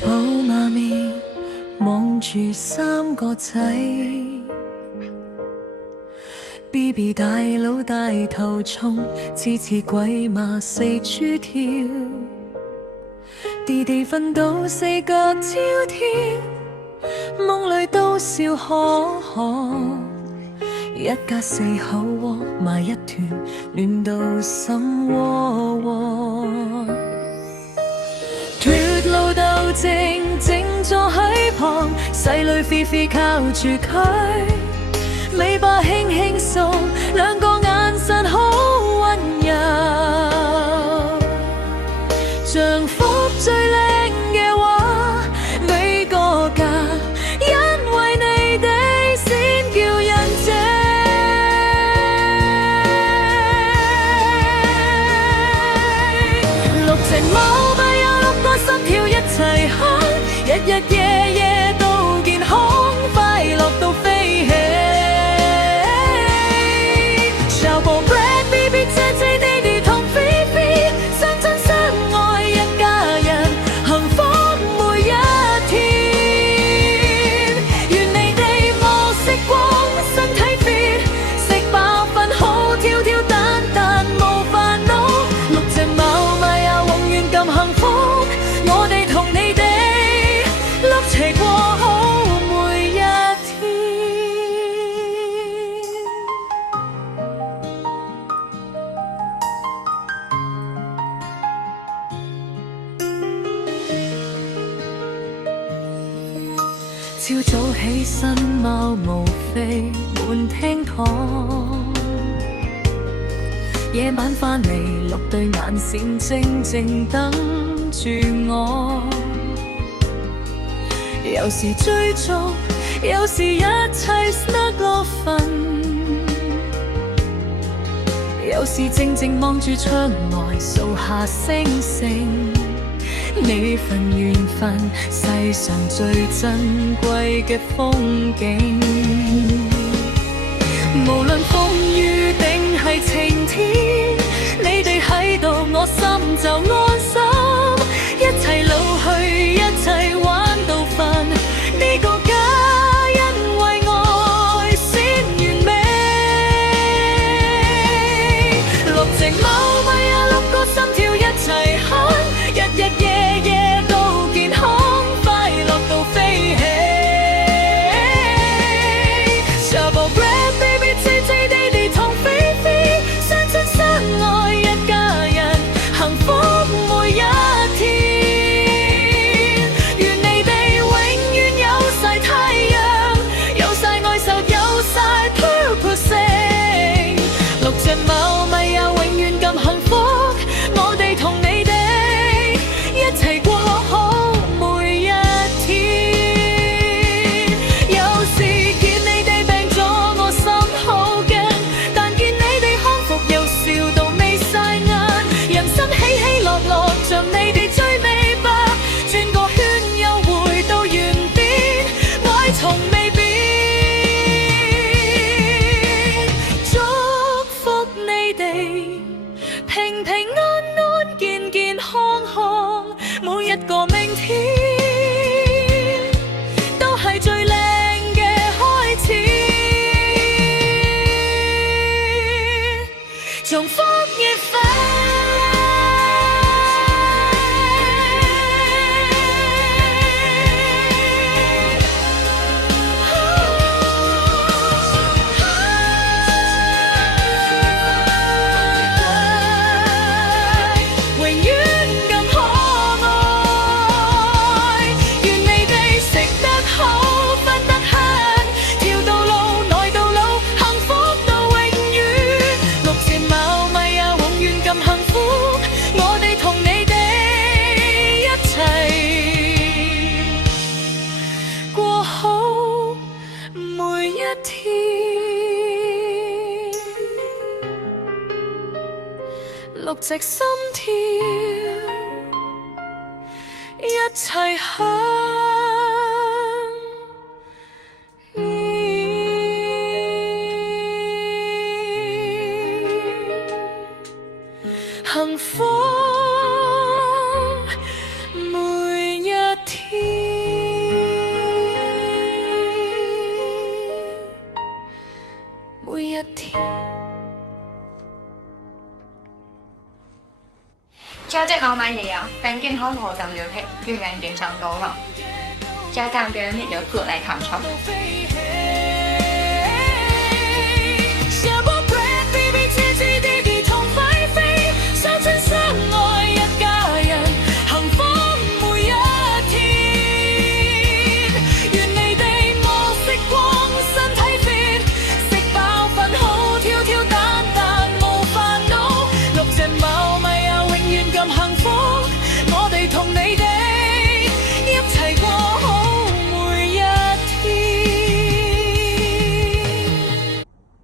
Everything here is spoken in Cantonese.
寶媽咪望住3個仔 ，BB 大佬帶頭衝，似鬼馬四處跳，弟弟瞓到4腳朝天，夢裏都笑呵呵。一家4口窩埋一團，暖到心窩窩。脫路鬥靜坐喺旁，細女菲菲靠住佢，尾巴輕輕掃，兩個眼神好溫柔。丈夫最靚嘅話，你個家，因為你哋先叫人謝。6隻貓咪有6個心跳一齊喊，日夜夜都健康快樂到飛起。小寶 Brad BB 姐姐弟弟同菲菲，相親相愛一家人，幸福每一天。願你哋冇食光，身體 fit， 食飽瞓好，跳跳蛋蛋冇煩惱。6隻貓咪啊，永遠咁幸福，我哋同你哋一齊過好每一天。朝早起身，貓毛飛滿廳堂，夜晚返嚟6對眼線靜等住我。有時追逐，有時一齊 snuggle 瞓，有時靜望住窗外數下星星。呢份緣分，世上最珍貴嘅風景。無論風雨定係晴天，你哋喺度，我心就安心。一齊老去，一齊玩到瞓，呢個家因為愛先完美。6隻貓咪啊，6個心跳一齊喊，日夜夜都健康快樂到飛起。小寶 Brad BB 姐姐弟弟同菲菲，相親相愛一家人，幸福每一天。願你哋永遠有晒太陽，有晒愛受，有晒 purpose。6隻貓咪啊，永遠咁幸福，我哋同你哋一齊過好每一天。有時見你哋病咗，我心好驚，但見你哋康復又笑到眯晒眼。人生起起落落，像你哋追尾巴，轉個圈又回到原點，愛從未變。祝福你哋平平安安、健健康康，每一個明天都係最靚嘅開始。重複越快，永遠咁可愛。願你哋食得好，瞓得慳，跳到老，耐到老，幸福到永遠。6隻貓咪啊，永遠咁幸福，我哋同你哋一齊過好每一天。6隻心跳一齊響。幸福每一天。我買嘢啊，等健康我就要吃，越南點上到了，加大別人你就過來談場。